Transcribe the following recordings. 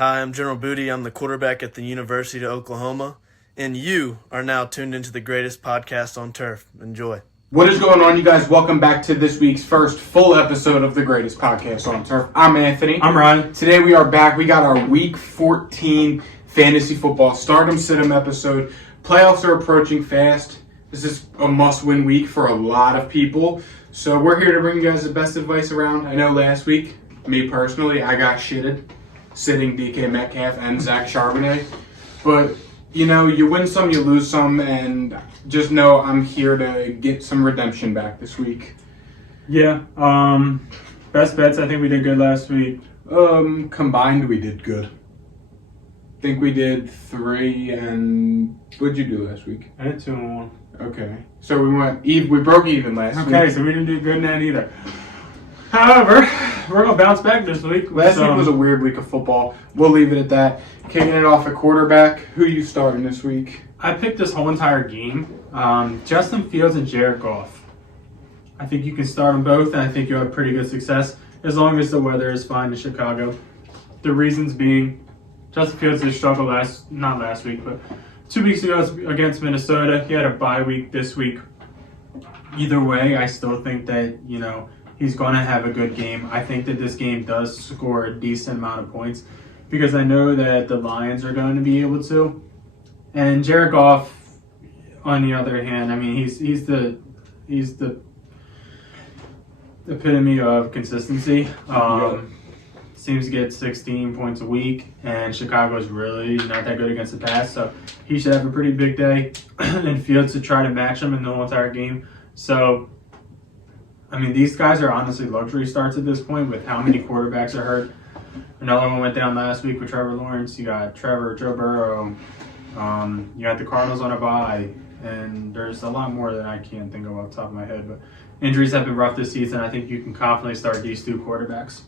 Hi, I'm General Booty. I'm the quarterback at the University of Oklahoma, and you are now tuned into the greatest podcast on turf. Enjoy. What is going on, you guys? Welcome back to this week's first full episode of the greatest podcast on turf. I'm Anthony. I'm Ryan. Today we are back. We got our Week 14 fantasy football stardom sit-em episode. Playoffs are approaching fast. This is a must-win week for a lot of people. So we're here to bring you guys the best advice around. I know last week, me personally, I got shitted sitting DK Metcalf and Zach Charbonnet. But, you know, you win some, you lose some, and just know I'm here to get some redemption back this week. Yeah. Best bets, I think we did good last week. Combined, we did good. I think we did 3, and what'd you do last week? I did 2 and 1. Okay. So we broke even last week. Okay, so we didn't do good in that either. However, we're going to bounce back this week. Last week was a weird week of football. We'll leave it at that. Kicking it off at quarterback, who you starting this week? I picked this whole entire game. Justin Fields and Jared Goff. I think you can start them both, and I think you'll have pretty good success as long as the weather is fine in Chicago. The reasons being, Justin Fields did struggle not last week, but 2 weeks ago against Minnesota. He had a bye week this week. Either way, I still think that, he's going to have a good game. I think that this game does score a decent amount of points because I know that the Lions are going to be able to. And Jared Goff, on the other hand, I mean, he's the epitome of consistency. Seems to get 16 points a week, and Chicago's really not that good against the pass, so he should have a pretty big day. And Fields to try to match him in the whole entire game. So, I mean, these guys are honestly luxury starts at this point with how many quarterbacks are hurt. Another one went down last week with Trevor Lawrence. You got Joe Burrow. You got the Cardinals on a bye. And there's a lot more that I can't think of off the top of my head. But injuries have been rough this season. I think you can confidently start these 2 quarterbacks.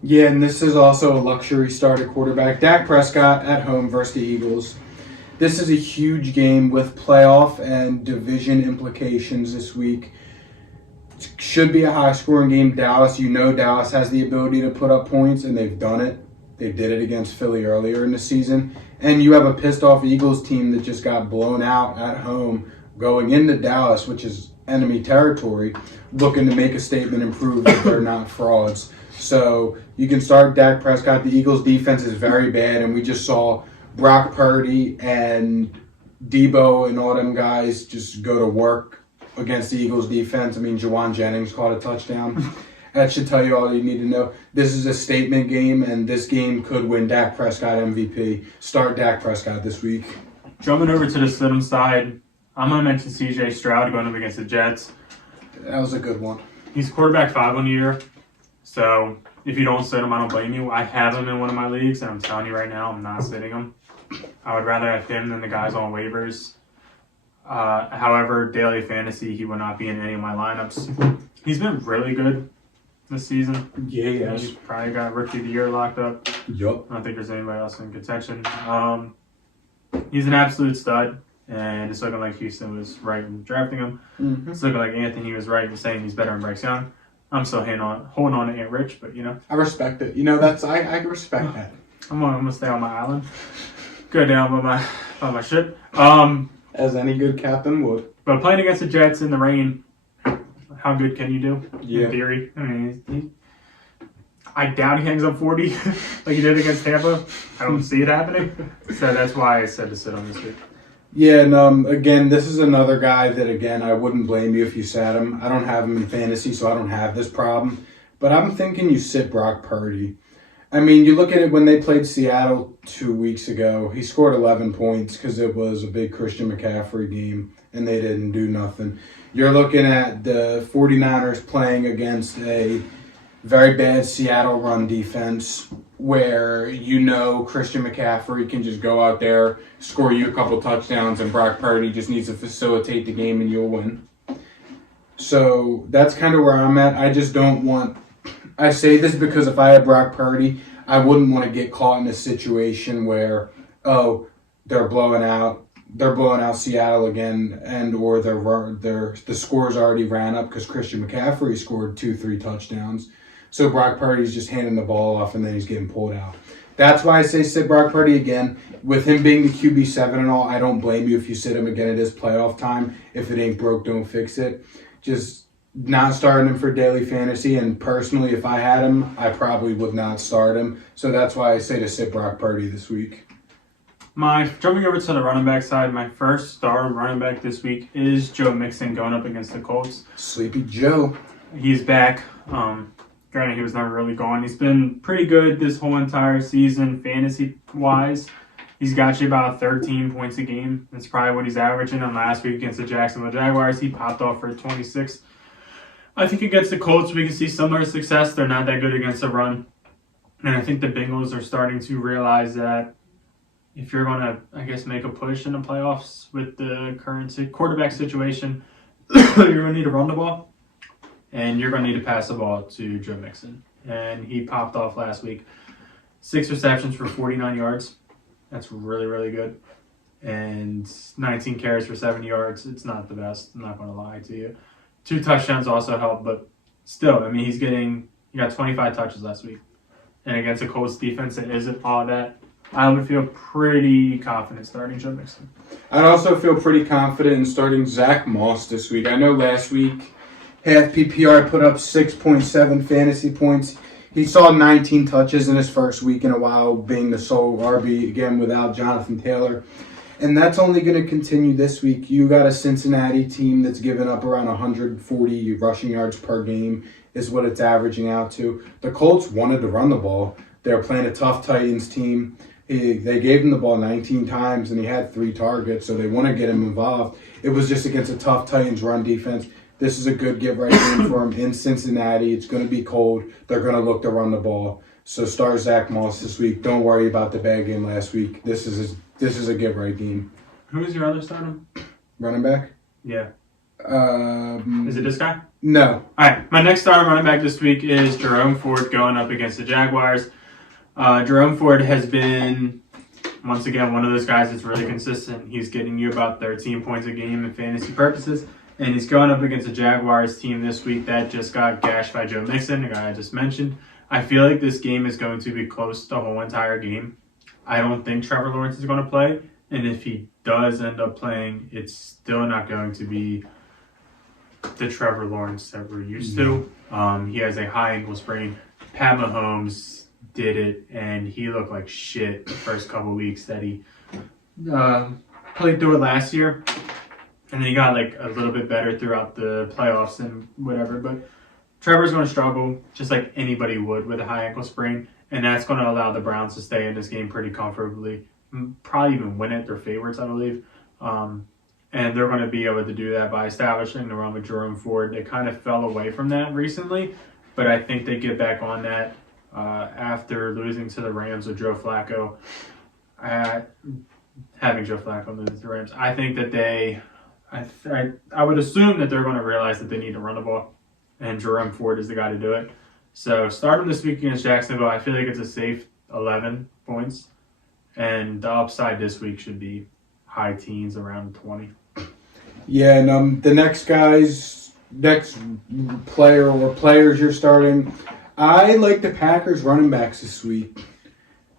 Yeah, and this is also a luxury start at quarterback. Dak Prescott at home versus the Eagles. This is a huge game with playoff and division implications this week. It should be a high-scoring game. Dallas has the ability to put up points, and they've done it. They did it against Philly earlier in the season. And you have a pissed-off Eagles team that just got blown out at home going into Dallas, which is enemy territory, looking to make a statement and prove that they're not frauds. So you can start Dak Prescott. The Eagles' defense is very bad, and we just saw Brock Purdy and Debo and all them guys just go to work against the Eagles' defense. I mean, Jawan Jennings caught a touchdown. That should tell you all you need to know. This is a statement game, and this game could win Dak Prescott MVP. Start Dak Prescott this week. Jumping over to the Stidham side, I'm going to mention C.J. Stroud going up against the Jets. That was a good one. He's quarterback 5 on the year. So if you don't sit him, I don't blame you. I have him in one of my leagues, and I'm telling you right now, I'm not sitting him. I would rather have him than the guys on waivers. However, daily fantasy, he will not be in any of my lineups. He's been really good this season. Yeah, he has. He's probably got Rookie of the Year locked up. Yup. I don't think there's anybody else in contention. He's an absolute stud, and it's looking like Houston was right in drafting him. Mm-hmm. It's looking like Anthony was right in saying he's better than Bryce Young. I'm still holding on to Ant Rich, but I respect it. I respect that. I'm gonna stay on my island. Go down by my ship. As any good captain would. But playing against the Jets in the rain, how good can you do? Yeah. In theory. I mean, I doubt he hangs up 40 like he did against Tampa. I don't see it happening. So that's why I said to sit on this week. Yeah, and again, this is another guy that, again, I wouldn't blame you if you sat him. I don't have him in fantasy, so I don't have this problem. But I'm thinking you sit Brock Purdy. I mean, you look at it when they played Seattle 2 weeks ago, he scored 11 points because it was a big Christian McCaffrey game, and they didn't do nothing. You're looking at the 49ers playing against a very bad Seattle run defense where Christian McCaffrey can just go out there, score you a couple touchdowns, and Brock Purdy just needs to facilitate the game and you'll win. So that's kind of where I'm at. I just don't want... I say this because if I had Brock Purdy, I wouldn't want to get caught in a situation where, they're blowing out Seattle again, and or the scores already ran up because Christian McCaffrey scored 2-3 touchdowns. So Brock Purdy's just handing the ball off and then he's getting pulled out. That's why I say sit Brock Purdy again. With him being the QB7 and all, I don't blame you if you sit him again. It is playoff time. If it ain't broke, don't fix it. Just not starting him for daily fantasy. And personally, if I had him, I probably would not start him. So that's why I say to sit Brock Purdy this week. Jumping over to the running back side, my first star running back this week is Joe Mixon going up against the Colts. Sleepy Joe. He's back. Granted, he was never really gone. He's been pretty good this whole entire season, fantasy-wise. He's got you about 13 points a game. That's probably what he's averaging. And last week against the Jacksonville Jaguars, he popped off for 26. I think against the Colts, we can see similar success. They're not that good against the run. And I think the Bengals are starting to realize that if you're going to, I guess, make a push in the playoffs with the current quarterback situation, you're going to need to run the ball. And you're going to need to pass the ball to Joe Mixon. And he popped off last week. 6 receptions for 49 yards. That's really, really good. And 19 carries for 70 yards. It's not the best. I'm not going to lie to you. 2 touchdowns also help. But still, I mean, he got 25 touches last week. And against a Colts defense that isn't all that, I would feel pretty confident starting Joe Mixon. I'd also feel pretty confident in starting Zach Moss this week. I know last week, half PPR put up 6.7 fantasy points. He saw 19 touches in his first week in a while, being the sole RB again without Jonathan Taylor. And that's only going to continue this week. You got a Cincinnati team that's given up around 140 rushing yards per game is what it's averaging out to. The Colts wanted to run the ball. They're playing a tough Titans team. They gave him the ball 19 times, and he had 3 targets, so they want to get him involved. It was just against a tough Titans run defense. This is a good get-right game for him in Cincinnati. It's going to be cold. They're going to look to run the ball. So start Zach Moss this week. Don't worry about the bad game last week. This is a get-right game. Who's your other starter? Running back? Yeah. Is it this guy? No. All right. My next starter running back this week is Jerome Ford going up against the Jaguars. Jerome Ford has been, once again, one of those guys that's really consistent. He's getting you about 13 points a game in fantasy purposes. And he's going up against a Jaguars team this week that just got gashed by Joe Mixon, the guy I just mentioned. I feel like this game is going to be close the whole entire game. I don't think Trevor Lawrence is going to play. And if he does end up playing, it's still not going to be the Trevor Lawrence that we're used to. He has a high ankle sprain. Pat Mahomes did it, and he looked like shit the first couple of weeks that he played through it last year. And then he got like a little bit better throughout the playoffs and whatever. But Trevor's going to struggle just like anybody would with a high ankle sprain. And that's going to allow the Browns to stay in this game pretty comfortably. Probably even win it. They're favorites, I believe. And they're going to be able to do that by establishing the run with Jerome Ford. They kind of fell away from that recently. But I think they get back on that after losing to the Rams with Joe Flacco. Having Joe Flacco lose to the Rams. I think that I would assume that they're going to realize that they need to run the ball, and Jerome Ford is the guy to do it. So start him this week against Jacksonville. I feel like it's a safe 11 points, and the upside this week should be high teens, around 20. Yeah, and the next player or players you're starting, I like the Packers running backs this week.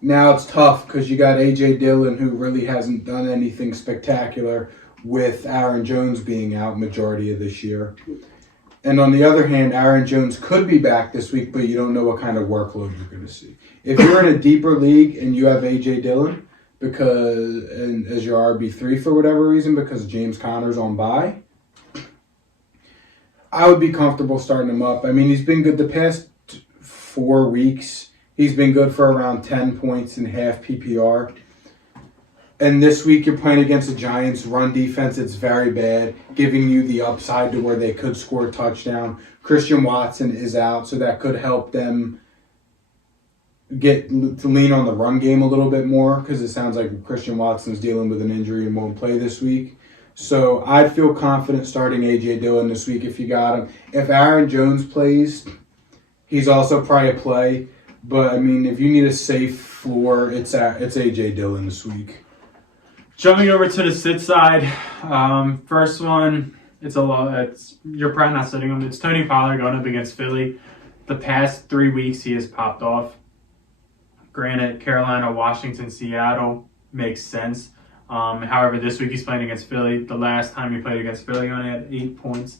Now it's tough because you got A.J. Dillon, who really hasn't done anything spectacular, with Aaron Jones being out majority of this year. And on the other hand, Aaron Jones could be back this week, but you don't know what kind of workload you're going to see. If you're in a deeper league and you have A.J. Dillon as your RB3 for whatever reason because James Conner's on bye, I would be comfortable starting him up. I mean, he's been good the past 4 weeks. He's been good for around 10 points in half PPR. And this week you're playing against the Giants' run defense. It's very bad, giving you the upside to where they could score a touchdown. Christian Watson is out, so that could help them get to lean on the run game a little bit more because it sounds like Christian Watson's dealing with an injury and won't play this week. So I'd feel confident starting A.J. Dillon this week if you got him. If Aaron Jones plays, he's also probably a play. But, I mean, if you need a safe floor, it's A.J. Dillon this week. Jumping over to the sit side, first one, you're probably not sitting him. It's Tony Pollard going up against Philly. The past 3 weeks, he has popped off. Granted, Carolina, Washington, Seattle makes sense. However, this week he's playing against Philly. The last time he played against Philly, he only had 8 points.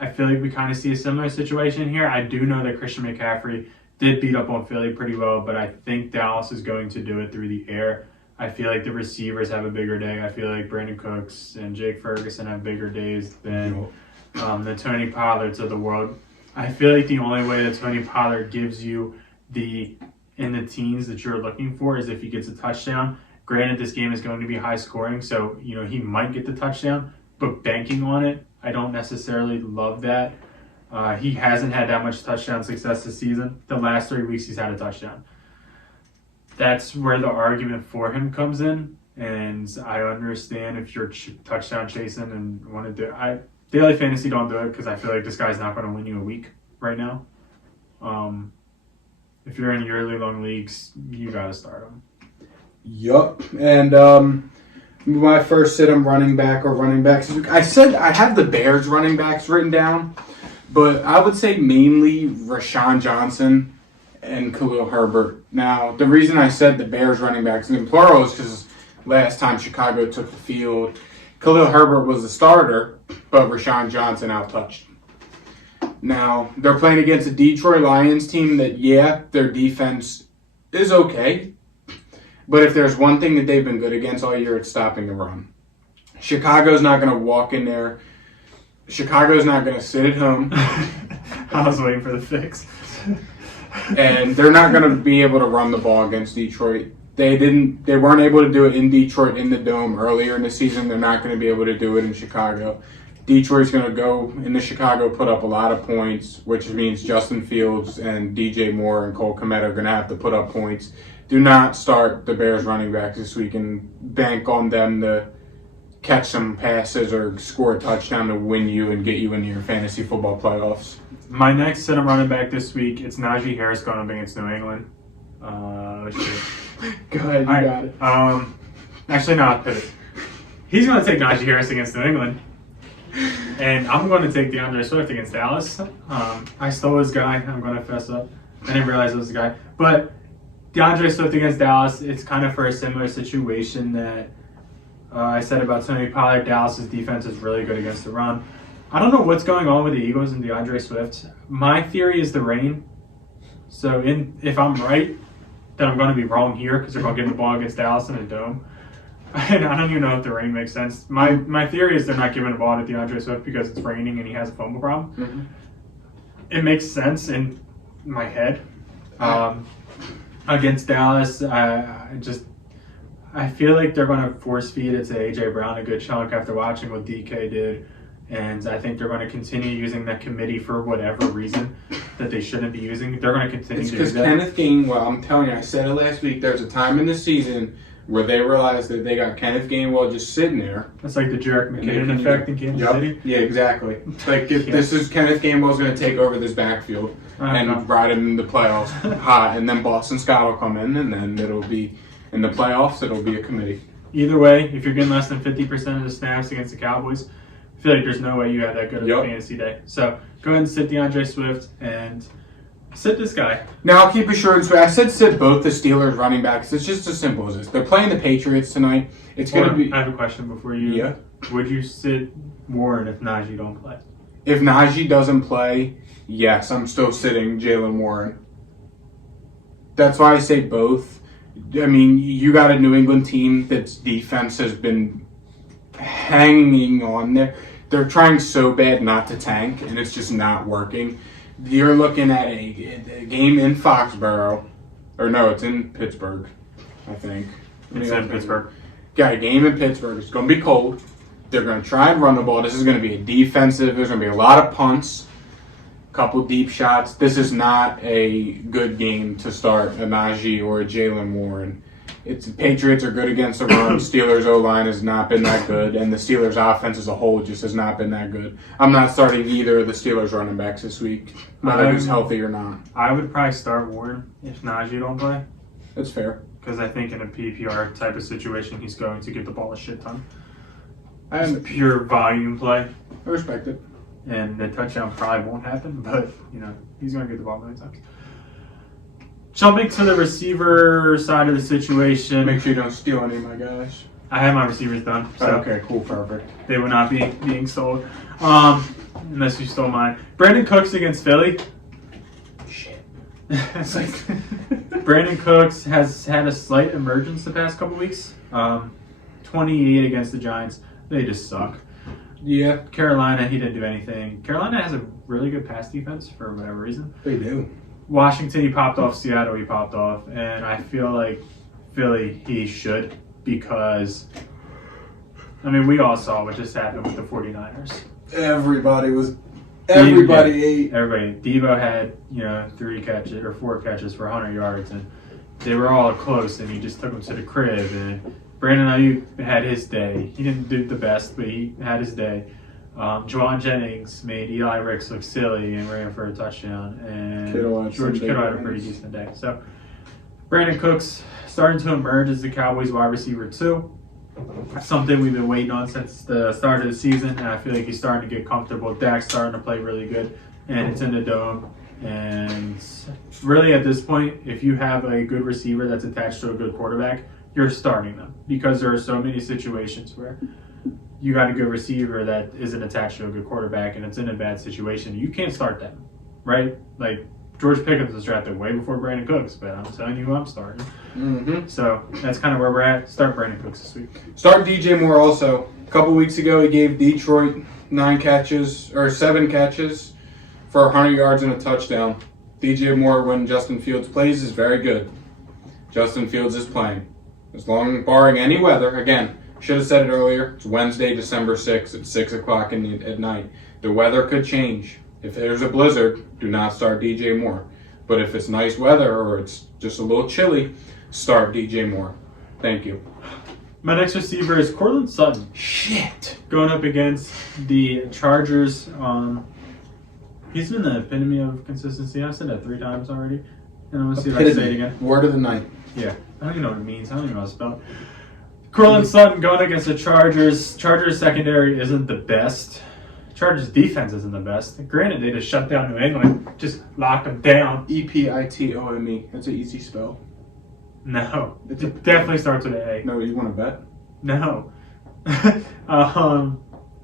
I feel like we kind of see a similar situation here. I do know that Christian McCaffrey did beat up on Philly pretty well, but I think Dallas is going to do it through the air. I feel like the receivers have a bigger day. I feel like Brandon Cooks and Jake Ferguson have bigger days than the Tony Pollards of the world. I feel like the only way that Tony Pollard gives you in the teens that you're looking for is if he gets a touchdown. Granted, this game is going to be high scoring, so he might get the touchdown, but banking on it, I don't necessarily love that. He hasn't had that much touchdown success this season. The last 3 weeks he's had a touchdown. That's where the argument for him comes in, and I understand if you're touchdown chasing and want to do it. Daily fantasy don't do it because I feel like this guy's not going to win you a week right now. If you're in yearly long leagues, you got to start him. Yup. And my first sit, I'm running back or running backs. I said I have the Bears running backs written down, but I would say mainly Rashawn Johnson and Khalil Herbert. Now, the reason I said the Bears running backs in plural is because last time Chicago took the field, Khalil Herbert was the starter, but Rashawn Johnson outtouched him. Now, they're playing against a Detroit Lions team that, their defense is okay. But if there's one thing that they've been good against all year, it's stopping the run. Chicago's not going to walk in there. Chicago's not going to sit at home. I was waiting for the fix. And they're not going to be able to run the ball against Detroit. They weren't able to do it in Detroit in the Dome earlier in the season. They're not going to be able to do it in Chicago. Detroit's going to go into Chicago, put up a lot of points, which means Justin Fields and DJ Moore and Cole Kmet are going to have to put up points. Do not start the Bears running backs this week and bank on them to catch some passes or score a touchdown to win you and get you into your fantasy football playoffs. My next set of running back this week, it's Najee Harris going up against New England. Go ahead, you got it. Actually, no, I'll pivot. He's going to take Najee Harris against New England. And I'm going to take DeAndre Swift against Dallas. I stole his guy. I'm going to fess up. I didn't realize it was the guy. But DeAndre Swift against Dallas, it's kind of for a similar situation that I said about Tony Pollard. Dallas's defense is really good against the run. I don't know what's going on with the Eagles and DeAndre Swift. My theory is the rain. So if I'm right, then I'm going to be wrong here because they're going to give the ball against Dallas in a dome. And I don't even know if the rain makes sense. My theory is they're not giving the ball to DeAndre Swift because it's raining and he has a fumble problem. Mm-hmm. It makes sense in my head. Against Dallas, I feel like they're going to force feed it to A.J. Brown a good chunk after watching what DK did. And I think they're going to continue using that committee for whatever reason that they shouldn't be using. They're going to continue to do that. It's because Kenneth Gainwell, I'm telling you, I said it last week, there's a time in the season where they realized that they got Kenneth Gainwell just sitting there. That's like the Jerick McKinnon effect in Kansas City. Yeah, exactly. Like this is Kenneth Gainwell's going to take over this backfield and ride him in the playoffs hot, and then Boston Scott will come in, and then it'll be in the playoffs. It'll be a committee. Either way, if you're getting less than 50% of the snaps against the Cowboys, I feel like there's no way you have that good of a fantasy day. So go ahead and sit DeAndre Swift and sit this guy. Now, I'll keep it short and sweet. I said sit both the Steelers running backs. It's just as simple as this. They're playing the Patriots tonight. It's going to be... I have a question before you... Yeah? Would you sit Warren if Najee don't play? If Najee doesn't play, yes, I'm still sitting Jaylen Warren. That's why I say both. I mean, you got a New England team that's defense has been hanging on there. They're trying so bad not to tank, and it's just not working. You're looking at a game in Foxborough. Or no, it's in Pittsburgh, I think. It's in Pittsburgh. Got a game in Pittsburgh. It's going to be cold. They're going to try and run the ball. This is going to be a defensive. There's going to be a lot of punts, a couple deep shots. This is not a good game to start a Najee or a Jaylen Warren. The Patriots are good against the run. Steelers O-line has not been that good, and the Steelers offense as a whole just has not been that good. I'm not starting either of the Steelers running backs this week, whether he's healthy or not. I would probably start Warren if Najee don't play. That's fair. Because I think in a PPR type of situation, he's going to get the ball a shit ton. It's a pure volume play. I respect it. And the touchdown probably won't happen, but, he's going to get the ball many times. Jumping to the receiver side of the situation. Make sure you don't steal any of my guys. I have my receivers done. So Okay, cool, perfect. they would not be being sold. Unless you stole mine. Brandon Cooks against Philly. Shit. Brandon Cooks has had a slight emergence the past couple weeks. 28 against the Giants. They just suck. Yeah, Carolina, he didn't do anything. Carolina has a really good pass defense for whatever reason. they do. Washington, he popped off. Seattle, he popped off. And I feel like Philly, he should, because, I mean, we all saw what just happened with the 49ers. Everybody ate. Everybody. Debo had, 3 catches or 4 catches for 100 yards, and they were all close, and he just took them to the crib. And Brandon Ayuk had his day. He didn't do the best, but he had his day. Juwan Jennings made Eli Ricks look silly and ran for a touchdown, and George Kittle had a pretty decent day. So Brandon Cooks starting to emerge as the Cowboys wide receiver 2. Something we've been waiting on since the start of the season, and I feel like he's starting to get comfortable. Dak's starting to play really good, and it's in the dome. And really, at this point, if you have a good receiver that's attached to a good quarterback, you're starting them, because there are so many situations where you got a good receiver that isn't attached to a good quarterback, and it's in a bad situation. You can't start them, right? Like, George Pickens was drafted way before Brandon Cooks, but I'm telling you who I'm starting. Mm-hmm. So that's kind of where we're at. Start Brandon Cooks this week. Start DJ Moore also. A couple weeks ago, he gave Detroit 7 catches for 100 yards and a touchdown. DJ Moore, when Justin Fields plays, is very good. Justin Fields is playing. As long barring any weather, again, should have said it earlier, it's Wednesday, December 6th at 6 o'clock at night. The weather could change. If there's a blizzard, do not start DJ Moore. But if it's nice weather or it's just a little chilly, start DJ Moore. Thank you. My next receiver is Courtland Sutton. Shit. Going up against the Chargers. He's been the epitome of consistency. I've said that 3 times already. And I'm going to see if I can say it again. Word of the night. Yeah. I don't even know what it means. I don't even know how to spell it. Courtland Sutton going against the Chargers. Chargers secondary isn't the best. Chargers defense isn't the best. Granted, they just shut down New England. Just locked them down. Epitome. That's an easy spell. No. It definitely starts with an A. No, you want to bet? No.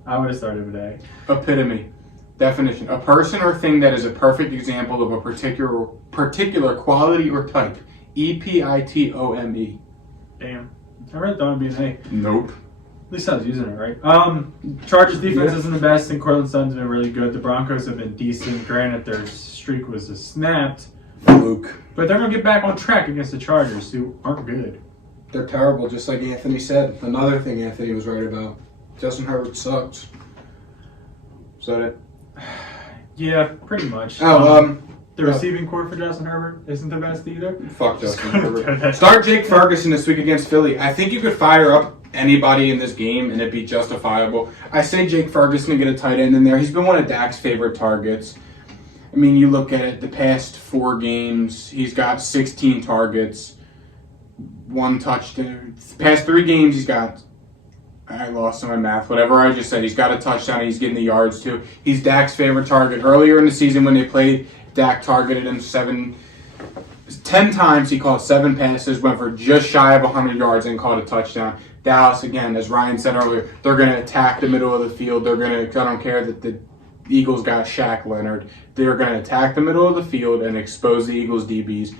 I would have started with A. Epitome. Definition. A person or thing that is a perfect example of a particular quality or type. Epitome. Damn. I read that would be an A. Nope. At least I was using it right. Chargers defense isn't the best, and Courtland Sutton's been really good. The Broncos have been decent. Granted, their streak was just snapped. Luke. But they're going to get back on track against the Chargers, who aren't good. They're terrible, just like Anthony said. Another thing Anthony was right about. Justin Herbert sucks. Is that it? Yeah, pretty much. The receiving core for Justin Herbert isn't the best either. Fuck Justin Herbert. Start Jake Ferguson this week against Philly. I think you could fire up anybody in this game and it'd be justifiable. I say Jake Ferguson to get a tight end in there. He's been one of Dak's favorite targets. I mean, you look at it, the past 4 games, he's got 16 targets, 1 touchdown. The past 3 games, he's got, I lost my math, whatever I just said. He's got a touchdown and he's getting the yards too. He's Dak's favorite target. Earlier in the season when they played, Dak targeted him 10 times. He caught 7 passes, went for just shy of 100 yards and caught a touchdown. Dallas, again, as Ryan said earlier, they're going to attack the middle of the field. They're going to, I don't care that the Eagles got Shaq Leonard. They're going to attack the middle of the field and expose the Eagles DBs.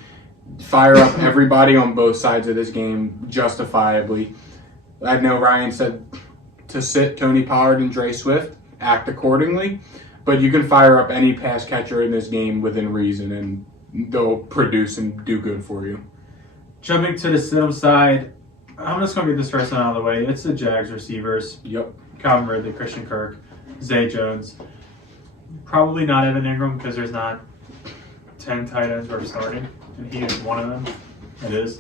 Fire up everybody on both sides of this game justifiably. I know Ryan said to sit Tony Pollard and Dre Swift, act accordingly, but you can fire up any pass catcher in this game within reason and they'll produce and do good for you. Jumping to the Sim side, I'm just going to get this first one out of the way. It's the Jags receivers. Yep. Calvin Ridley, Christian Kirk, Zay Jones. Probably not Evan Ingram because there's not 10 tight ends worth starting, and he is one of them. It is.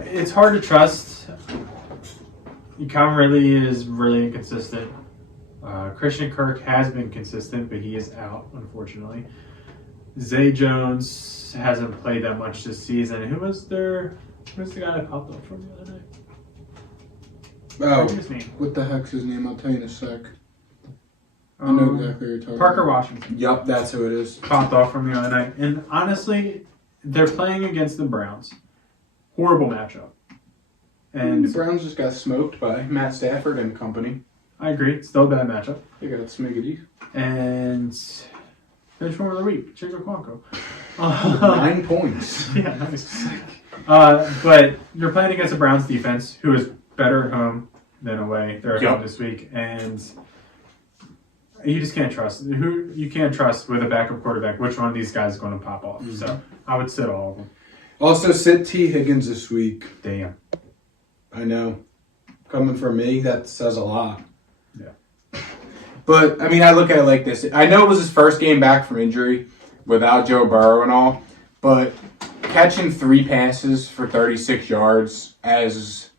It's hard to trust. Calvin Ridley is really inconsistent. Christian Kirk has been consistent, but he is out, unfortunately. Zay Jones hasn't played that much this season. Who's the guy that popped up from the other night? Oh, What's his name? what the heck's his name? I'll tell you in a sec. I know exactly what you're talking Parker about. Washington. Yup, that's who it is. Popped off from the other night. And honestly, they're playing against the Browns. Horrible matchup. And the Browns just got smoked by Matt Stafford and company. I agree. It's still a bad matchup. They got smiggity. And finish one of the week. Chico Quanco. 9 points. Yeah, nice. But you're playing against the Browns defense, who is better at home than away. They're at home this week, and you just can't trust you can't trust with a backup quarterback which one of these guys is going to pop off. Mm-hmm. So I would sit all of them. Also, sit T. Higgins this week. Damn. I know. Coming from me, that says a lot. Yeah. But, I mean, I look at it like this. I know it was his first game back from injury without Joe Burrow and all, but catching 3 passes for 36 yards as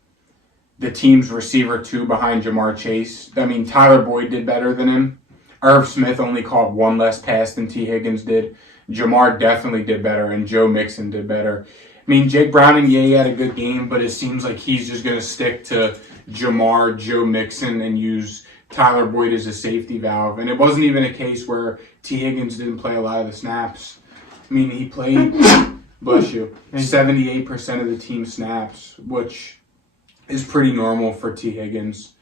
the team's receiver 2 behind Jamar Chase. I mean, Tyler Boyd did better than him. Irv Smith only caught 1 less pass than T. Higgins did. Jamar definitely did better, and Joe Mixon did better. I mean, Jake Browning, he had a good game, but it seems like he's just going to stick to Jamar, Joe Mixon, and use Tyler Boyd as a safety valve. And it wasn't even a case where T. Higgins didn't play a lot of the snaps. I mean, he played, bless you, 78% of the team snaps, which is pretty normal for T. Higgins.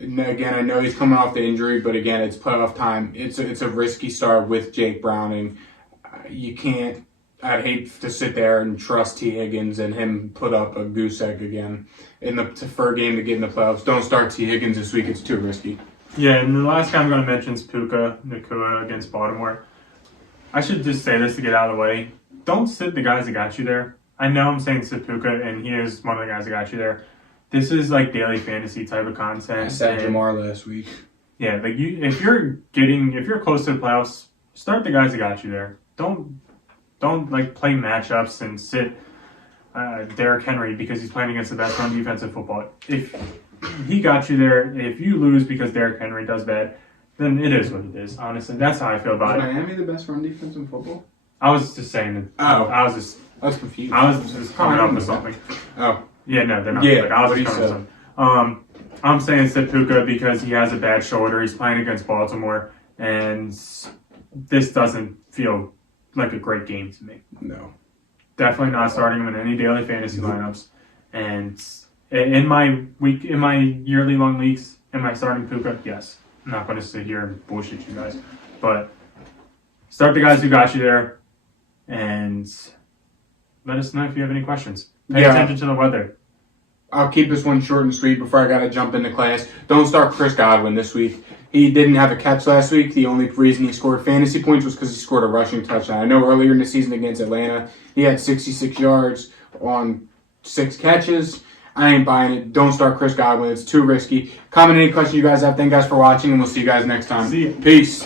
And again, I know he's coming off the injury, but again, it's playoff time. It's a risky start with Jake Browning. You can't. I'd hate to sit there and trust T. Higgins and him put up a goose egg again in the first game to get in the playoffs. Don't start T. Higgins this week. It's too risky. Yeah, and the last guy I'm going to mention is Puka Nacua against Baltimore. I should just say this to get out of the way. Don't sit the guys that got you there. I know I'm saying sit Puka, and he is one of the guys that got you there. This is like daily fantasy type of content. I said Jamar last week. Yeah, like if you're close to the playoffs, start the guys that got you there. Don't like play matchups and sit Derrick Henry because he's playing against the best run defense in football. If he got you there, if you lose because Derrick Henry does bad, then it is what it is. Honestly, that's how I feel about it. Is Miami the best run defense in football? I was just saying that. I was confused. I was just coming up with something. Oh. Yeah, no, they're not. Yeah, like, I was just coming up with something. I'm saying sit Puka because he has a bad shoulder. He's playing against Baltimore, and this doesn't feel like a great game to me. No. Definitely not starting him in any daily fantasy lineups. And in my yearly long leagues, am I starting Puka? Yes. I'm not going to sit here and bullshit you guys. But start the guys who got you there, and let us know if you have any questions. Pay attention to the weather. I'll keep this one short and sweet before I got to jump into class. Don't start Chris Godwin this week. He didn't have a catch last week. The only reason he scored fantasy points was because he scored a rushing touchdown. I know earlier in the season against Atlanta, he had 66 yards on 6 catches. I ain't buying it. Don't start Chris Godwin. It's too risky. Comment any questions you guys have. Thank you guys for watching, and we'll see you guys next time. See ya. Peace.